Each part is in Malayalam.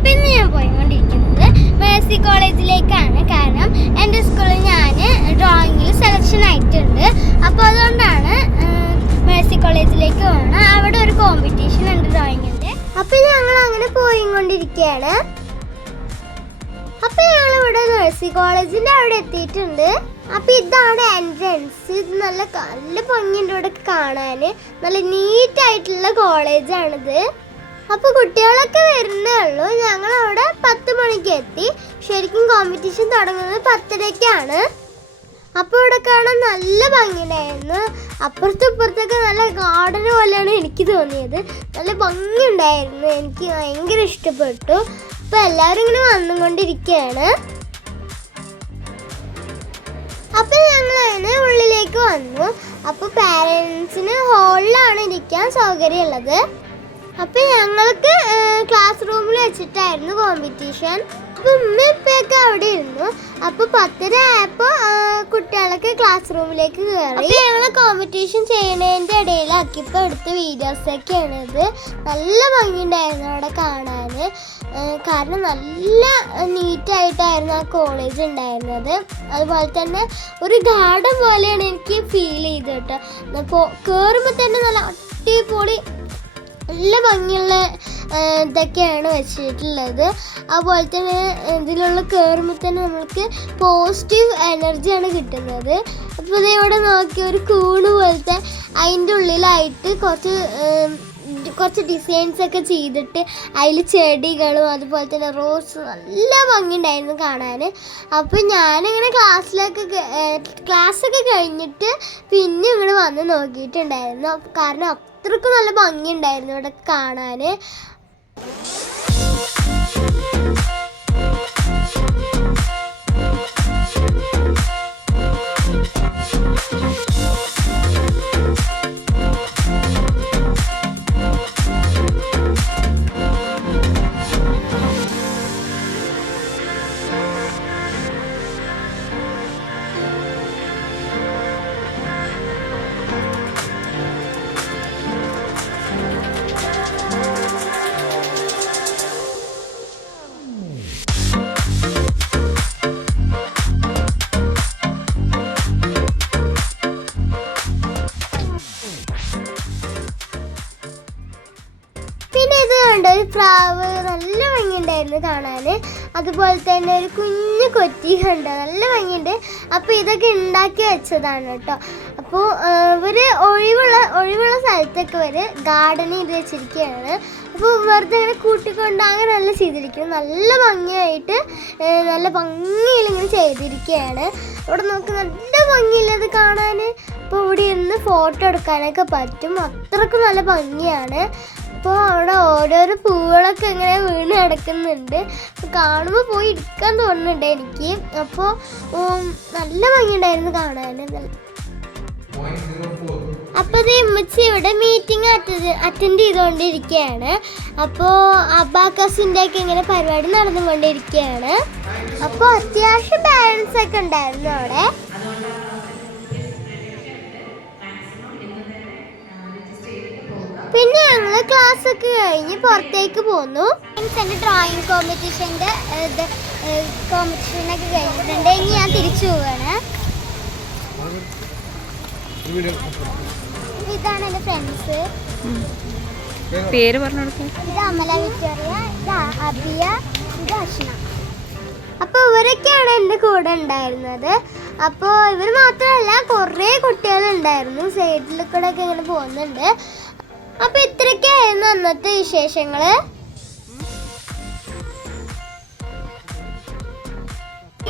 അപ്പൊ ഇന്ന് ഞാൻ പോയിക്കൊണ്ടിരിക്കുന്നത് മേഴ്സി കോളേജിലേക്കാണ്. കാരണം എന്റെ സ്കൂളിൽ ഞാൻ ഡ്രോയിങ്ങിൽ സെലക്ഷൻ ആയിട്ടുണ്ട്. അപ്പോൾ അതുകൊണ്ടാണ് മേഴ്സി കോളേജിലേക്ക് പോകണം അവിടെ ഒരു കോമ്പറ്റീഷൻ ഉണ്ട് ഡ്രോയിങ്ങിന്റെ അപ്പം ഞങ്ങൾ അങ്ങനെ പോയിക്കൊണ്ടിരിക്കുകയാണ്. അപ്പം ഞങ്ങൾ ഇവിടെ മേഴ്സി കോളേജിന്റെ അവിടെ എത്തിയിട്ടുണ്ട്. അപ്പം ഇതാണ് എൻട്രൻസ് ഇത് നല്ല നല്ല ഭംഗിയുണ്ട് ഇവിടെ കാണാൻ നല്ല നീറ്റായിട്ടുള്ള കോളേജാണിത് അപ്പൊ കുട്ടികളൊക്കെ വരുന്നേ ഉള്ളൂ. ഞങ്ങൾ അവിടെ പത്ത് മണിക്ക് എത്തി. ശരിക്കും കോമ്പറ്റീഷൻ തുടങ്ങുന്നത് പത്തരയ്ക്കാണ് അപ്പോൾ ഇവിടെ കാണാൻ നല്ല ഭംഗിയുണ്ടായിരുന്നു. അപ്പുറത്തും ഇപ്പുറത്തൊക്കെ നല്ല ഗാർഡൻ പോലെയാണ് എനിക്ക് തോന്നിയത്. നല്ല ഭംഗിയുണ്ടായിരുന്നു. എനിക്ക് ഭയങ്കര ഇഷ്ടപ്പെട്ടു. അപ്പൊ എല്ലാവരും ഇങ്ങനെ വന്നുകൊണ്ടിരിക്കുകയാണ്. അപ്പൊ ഞങ്ങൾ അതിന് ഉള്ളിലേക്ക് വന്നു. അപ്പൊ പാരൻസിന് ഹോളിലാണ് ഇരിക്കാൻ സൗകര്യമുള്ളത്. അപ്പൊ ഞങ്ങൾക്ക് ക്ലാസ് റൂമിൽ വെച്ചിട്ടായിരുന്നു കോമ്പറ്റീഷൻ അപ്പൊ ഉമ്മ ഇപ്പൊക്കെ അവിടെ ഇരുന്നു. അപ്പൊ പത്തര ആയപ്പോ കുട്ടികളൊക്കെ ക്ലാസ് റൂമിലേക്ക് കയറി ഞങ്ങൾ കോമ്പറ്റീഷൻ കോമ്പറ്റീഷൻ ചെയ്യുന്നതിന്റെ ഇടയിലാക്കിയപ്പോ എടുത്ത വീഡിയോസ് ഒക്കെയാണ് ഇത്. നല്ല ഭംഗിയുണ്ടായിരുന്നു അവിടെ കാണാന്. കാരണം നല്ല നീറ്റായിട്ടായിരുന്നു ആ കോളേജ് ഉണ്ടായിരുന്നത്. അതുപോലെ തന്നെ ഒരു ഗാർഡൻ പോലെയാണ് എനിക്ക് ഫീൽ ചെയ്തിട്ട് കേട്ടോ. അപ്പോൾ കയറുമ്പോൾ തന്നെ നല്ല അടിപൊളി നല്ല ഭംഗിയുള്ള ഇതൊക്കെയാണ് വെച്ചിട്ടുള്ളത്. അതുപോലെ തന്നെ ഇതിലുള്ള കയറുമ്പോൾ തന്നെ നമ്മൾക്ക് പോസിറ്റീവ് എനർജിയാണ് കിട്ടുന്നത്. അപ്പോൾ ഇത് ഇവിടെ നോക്കി ഒരു കൂണ് പോലത്തെ അതിന്റെ ഉള്ളിലായിട്ട് കുറച്ച് കുറച്ച് ഡിസൈൻസ് ഒക്കെ ചെയ്തിട്ട് അതിൽ ചെടികളും അതുപോലെ തന്നെ റോസ് നല്ല ഭംഗിയുണ്ടായിരുന്നു കാണാൻ അപ്പോൾ ഞാനിങ്ങനെ ക്ലാസ്സിലൊക്കെ ക്ലാസ്സൊക്കെ കഴിഞ്ഞിട്ട് പിന്നെ ഇങ്ങനെ വന്ന് നോക്കിയിട്ടുണ്ടായിരുന്നു. കാരണം അത്രക്കും നല്ല ഭംഗിയുണ്ടായിരുന്നു ഇവിടെ കാണാൻ ഭംഗിയുണ്ടായിരുന്നു കാണാൻ. അതുപോലെ തന്നെ ഒരു കുഞ്ഞു കൊറ്റി കണ്ടോ നല്ല ഭംഗിയുണ്ട്. അപ്പോൾ ഇതൊക്കെ ഉണ്ടാക്കി വെച്ചതാണ് കേട്ടോ. അപ്പോൾ ഇവർ ഒഴിവുള്ള ഒഴിവുള്ള സ്ഥലത്തൊക്കെ ഇവർ ഗാർഡൻ ചെയ്ത് വെച്ചിരിക്കുകയാണ്. അപ്പോൾ വെറുതെ ഇങ്ങനെ കൂട്ടിക്കൊണ്ട് അങ്ങനെ നല്ല ചെയ്തിരിക്കും നല്ല ഭംഗിയായിട്ട് നല്ല ഭംഗിയിൽ ഇങ്ങനെ ചെയ്തിരിക്കുകയാണ്. ഇവിടെ നമുക്ക് നല്ല ഭംഗിയില്ലത് കാണാൻ. അപ്പോൾ ഇവിടെ ഇരുന്ന് ഫോട്ടോ എടുക്കാനൊക്കെ പറ്റും. അത്രക്കും നല്ല ഭംഗിയാണ്. അപ്പോൾ അവിടെ ഓരോരോ പൂവുകളൊക്കെ ഇങ്ങനെ വീണ് കിടക്കുന്നുണ്ട്. കാണുമ്പോൾ പോയി എടുക്കാൻ തോന്നുന്നുണ്ട് എനിക്ക്. അപ്പോൾ നല്ല ഭംഗിയുണ്ടായിരുന്നു കാണാൻ അപ്പോൾ ഇത് ഇമ്മച്ചി ഇവിടെ മീറ്റിംഗ് അറ്റൻഡ് ചെയ്തുകൊണ്ടിരിക്കുകയാണ് അപ്പോൾ അബാക്കസിന്റെ ഒക്കെ ഇങ്ങനെ പരിപാടി നടന്നുകൊണ്ടിരിക്കുകയാണ് അപ്പോൾ അത്യാവശ്യം ബാലൻസ് ഒക്കെ ഉണ്ടായിരുന്നു അവിടെ. പിന്നെ ഞങ്ങൾ ക്ലാസ് ഒക്കെ കഴിഞ്ഞ് പുറത്തേക്ക് പോന്നു. എന്റെ ഡ്രോയിങ് കോമ്പറ്റീഷന്റെ ഇത് കോമ്പറ്റീഷനൊക്കെ കഴിഞ്ഞിട്ടുണ്ട്. ഇനി ഞാൻ തിരിച്ചു പോവാണ്. ഇതാണ് എന്റെ ഫ്രണ്ട്സ് പേര് പറഞ്ഞു ഇത് അമല വിക്ടോറിയ ഇത് അബിയ ഇത് അഷ്ന അപ്പോൾ ഇവരൊക്കെയാണ് എന്റെ കൂടെ ഉണ്ടായിരുന്നത്. അപ്പോൾ ഇവർ മാത്രമല്ല കുറേ കുട്ടികളുണ്ടായിരുന്നു. സൈഡിൽ കൂടെ ഒക്കെ ഇങ്ങനെ പോകുന്നുണ്ട്. അപ്പോൾ ഇത്രയൊക്കെയായിരുന്നു അന്നത്തെ വിശേഷങ്ങൾ.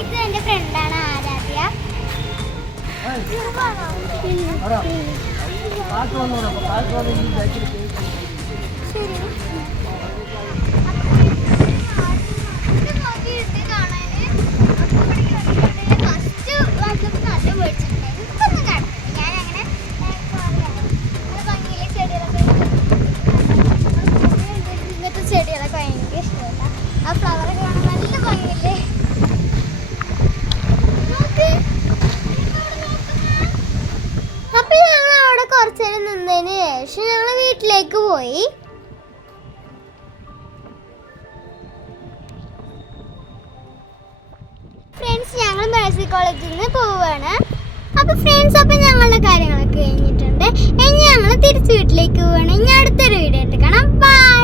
ഇത് എന്റെ ഫ്രണ്ടാണ് ആരാധ്യ. ശരി. എനിക്ക് ഭയങ്കര ഇഷ്ടമല്ല ആ ഫ്ലവർ കാണാൻ നല്ല ഭംഗിയില്ലേ? അപ്പൊ ഞങ്ങൾ അവിടെ കുറച്ചേരം നിന്നതിന് ശേഷം ഞങ്ങൾ വീട്ടിലേക്ക് പോയി. ഫ്രണ്ട്സ് ഞങ്ങൾ മേഴ്സി കോളേജിൽ നിന്ന് പോവുകയാണ് അപ്പൊ ഫ്രണ്ട്സ് അപ്പൊ ഞങ്ങളുടെ കാര്യങ്ങളൊക്കെ കഴിഞ്ഞിട്ടുണ്ട്. ഇനി ഞങ്ങൾ തിരിച്ചു വീട്ടിലേക്ക് പോവുകയാണ് ഇനി അടുത്തൊരു വീഡിയോ ആയിട്ട് കാണാം. ബൈ